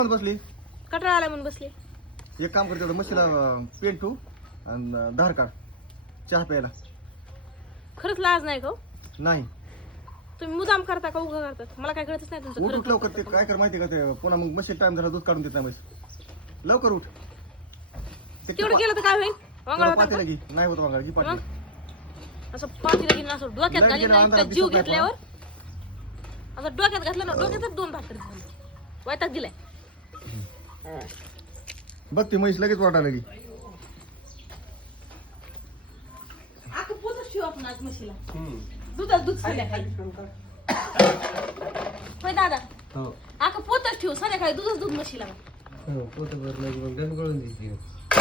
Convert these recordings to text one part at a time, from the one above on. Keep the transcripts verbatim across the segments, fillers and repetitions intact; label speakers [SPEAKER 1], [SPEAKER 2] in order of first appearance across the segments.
[SPEAKER 1] बसली
[SPEAKER 2] कटाळा आला म्हणून बसले.
[SPEAKER 1] एक काम करते मशीला पेंट ठेवू आणि धार काढ चहा प्यायला.
[SPEAKER 2] खरंच लाज नाही का हो?
[SPEAKER 1] नाही
[SPEAKER 2] तुम्ही मुदाम करता का उगा करतात मला काय कळतच नाही तुमचं.
[SPEAKER 1] उठ
[SPEAKER 2] खरं
[SPEAKER 1] उठ लवकर. ते काय कर माहिती का ते पुन्हा मग मशीन टाइम झाला दूध काढून देत नाही म्हैस. लवकर उठ. ते
[SPEAKER 2] तेवढं केलं तर काय होईल? वांगळ होता
[SPEAKER 1] पातेला घे. नाही होत वांगळ घे पातेला.
[SPEAKER 2] मग असं पाठीला घेऊन असं डोक्यात
[SPEAKER 1] नाही
[SPEAKER 2] घालीन
[SPEAKER 1] गेलं,
[SPEAKER 2] नाही
[SPEAKER 1] अंधारात
[SPEAKER 2] तर जीव
[SPEAKER 1] दिसत नाही
[SPEAKER 2] घेतल्यावर असं डोक्यात घातलं ना डोक्यातच दोन भाकरी झाले. वैताग दिलाय.
[SPEAKER 1] बघ ती म्हैस लगेच वाटायला लागली.
[SPEAKER 2] आख पोतच ठेवू आपण आज म्हशीला. दुधात दूध संध्याकाळी. होय दादा.
[SPEAKER 3] हो
[SPEAKER 2] आख पोतच ठेवू संध्याकाळी दुधच दूध म्हशीला.
[SPEAKER 3] हो पोत भरलं की मग गणगळून द्यायची.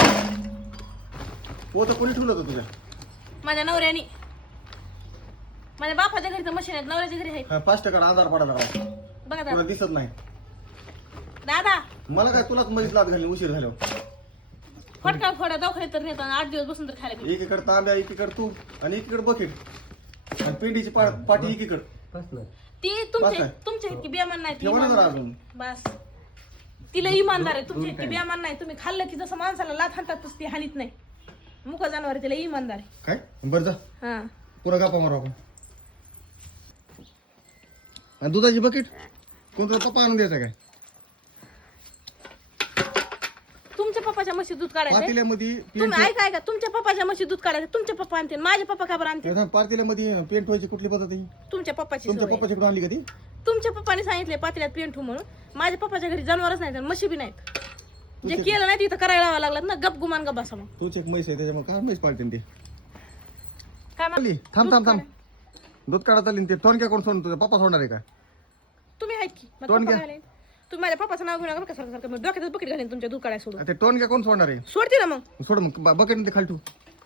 [SPEAKER 1] पोतं कोणी ठेवलं होतं तुझ्या?
[SPEAKER 2] माझ्या नवऱ्याने माझ्या बापाच्या घरी तर मशीन आहेत नवऱ्याच्या घरी आहेत.
[SPEAKER 1] हा, पाच टक्का अंधार पडायला लागला.
[SPEAKER 2] बघा
[SPEAKER 1] तुला
[SPEAKER 2] दादा.
[SPEAKER 1] दिसत नाही.
[SPEAKER 2] दादा
[SPEAKER 1] मला काय तुलाच म्हैस लाद घालली उशीर झाल्यावर.
[SPEAKER 2] फटका फोडा दवाखान्यात तर नेतो आणि आठ दिवस बसून तर खायला भेटेल.
[SPEAKER 1] एकीकडे तांब्या एकीकडे तू आणि एकीकडे बकेट आणि पेंडीची पा- पाठी एकीकडे.
[SPEAKER 3] बस ना.
[SPEAKER 2] ती
[SPEAKER 1] बस
[SPEAKER 2] तुमच्या
[SPEAKER 1] आहे.
[SPEAKER 2] तुमच्या इतकी बेमान नाही ती
[SPEAKER 1] ठेवा ना जरा
[SPEAKER 2] इमानदार.
[SPEAKER 1] अजून.
[SPEAKER 2] बस तिला इमानदार आहे तुमच्या
[SPEAKER 3] दोन
[SPEAKER 2] इतकी
[SPEAKER 3] time.
[SPEAKER 2] बेमान नाही. तुम्ही खाल्लं की जसं माणसाला लाथ हाणतात तसं ती हानीत नाही. मुका जनावर आहे, तिला इमानदार आहे.
[SPEAKER 1] काय बरं जा
[SPEAKER 2] हा
[SPEAKER 1] पुरा गप्पा मारू आपण. आणि दुधाची बकेट कोणता पप्पा आणून द्यायचा काय?
[SPEAKER 2] तुमच्या पप्पाच्या म्हशी दूध काढायचं
[SPEAKER 1] पातेल्यामध्ये पेंट
[SPEAKER 2] तुम्ही ऐका ऐका तुमच्या पप्पाच्या म्हशी दूध काढायचं तुमचे पप्पा आणते माझे पप्पा का बरं आणते?
[SPEAKER 1] पातेल्यामध्ये पेंट व्हायची कुठली पद्धत आहे?
[SPEAKER 2] तुमच्या पप्पाची
[SPEAKER 1] तुमच्या
[SPEAKER 2] सवय आहे.
[SPEAKER 1] पप्पाच्याकडून आणली का ती?
[SPEAKER 2] तुमच्या पप्पाने सांगितले पातेल्यात पेंट ठेवू म्हणून. माझ्या पप्पाच्या घरी जनावरच नाहीत आणि म्हशी बी नाहीत. जे केलं नाही तिथं करायला लावा लागलात ना गप गुमान गप बसा मग.
[SPEAKER 1] तूच एक म्हैस आहे त्याच्यामुळे काय म्हैस पाळते ते.
[SPEAKER 2] काय मा-
[SPEAKER 1] आली. थांब थांब
[SPEAKER 2] दूध
[SPEAKER 1] थांब दूध काढा चालेल ते टोनक्या कोण सोडून तुझा पप्पा सोडणार आहे का?
[SPEAKER 2] तुम्ही आहेत की मग
[SPEAKER 1] टोन
[SPEAKER 2] पप्पा
[SPEAKER 1] घ्या.
[SPEAKER 2] घालेन. तुम्ही माझ्या पप्पाचं नाव घेऊन नका बरं का सारखं सारखं. मग डोक्यातच बकेट घालेन तुमच्या दूध काढायला सोडून.
[SPEAKER 1] ते टोनक्या कोण सोडणार आहे?
[SPEAKER 2] सोडते ना मग.
[SPEAKER 1] सोड मग बकेट ते खाली ठेवू.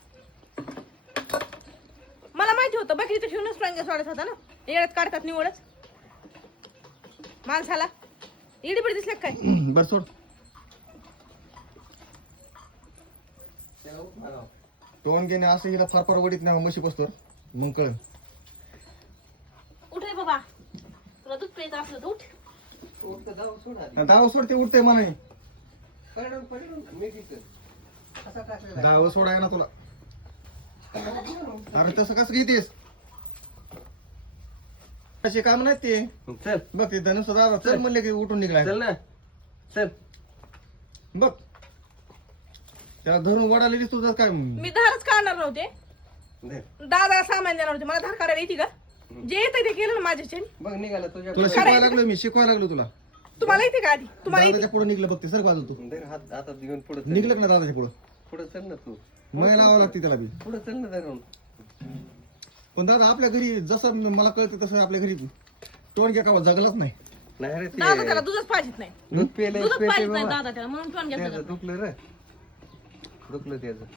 [SPEAKER 2] मला माहिती होतं बकेट इथे ठेवूनच प्रांग्या सोडत होता ना. येड्यात काढतात निवडच माणसाला. इडी पिडी दिसल्या का काय?
[SPEAKER 1] बरं सोड. टोनक्याने असं हिला फार फार वडीत नाही म्हशी बसतो मग कळ.
[SPEAKER 2] उठ रे बाबा तुला दूध प्यायचं असलं तर उठ.
[SPEAKER 3] उठ जाऊ सोडा.
[SPEAKER 1] दाव सोड ते उठते मला
[SPEAKER 3] पडून पडून मेघीचं असा टाकलेला.
[SPEAKER 1] दाव सोडाय ना तुला. अरे तसं कसं घेतेस? असे काम नाहीत ते.
[SPEAKER 3] चल
[SPEAKER 1] बघ ते धनुष दादा चल म्हणले की उठून निघाय.
[SPEAKER 3] चल ना चल.
[SPEAKER 1] बघ त्याला धरून वडाला दिसतो तर काय.
[SPEAKER 2] मी धारच काढणार नव्हते.
[SPEAKER 3] धर.
[SPEAKER 2] दादा सामान देणार होते. मला धार काढायला येते का? जे येतं ते केलं ना माझ्याचे.
[SPEAKER 3] बघ निघाला तुझ्या
[SPEAKER 1] तुला शिकवायला लागलो मी शिकवायला लागलो तुला.
[SPEAKER 2] तुम्हाला येते का आधी? तुम्हाला येते?
[SPEAKER 1] दादाच्या पुढे निघलं बघ ते सर बाजू तू
[SPEAKER 3] धर हात हातात घेऊन पुढे
[SPEAKER 1] निघलं का ना दादाच्या पुढं?
[SPEAKER 3] पुढे चल ना तू.
[SPEAKER 1] मय लावावं लागते त्याला बी.
[SPEAKER 3] पुढे चल ना धरून.
[SPEAKER 1] पण दादा आपल्या घरी जसं मला कळतं तसं आपल्या घरी टोनक्या का जगलाच नाही.
[SPEAKER 3] नाही रे
[SPEAKER 2] दादा
[SPEAKER 3] ते
[SPEAKER 2] त्याला दूधच पाहिजेत नाही.
[SPEAKER 3] दूध पेले
[SPEAKER 2] दूधच
[SPEAKER 3] पेटे
[SPEAKER 2] पाहिजेत नाही
[SPEAKER 3] बाबा.
[SPEAKER 2] दादा त्याला म्हणून टोन घेतलं.
[SPEAKER 3] त्याचं दुखलं रे दुखलं त्याचं.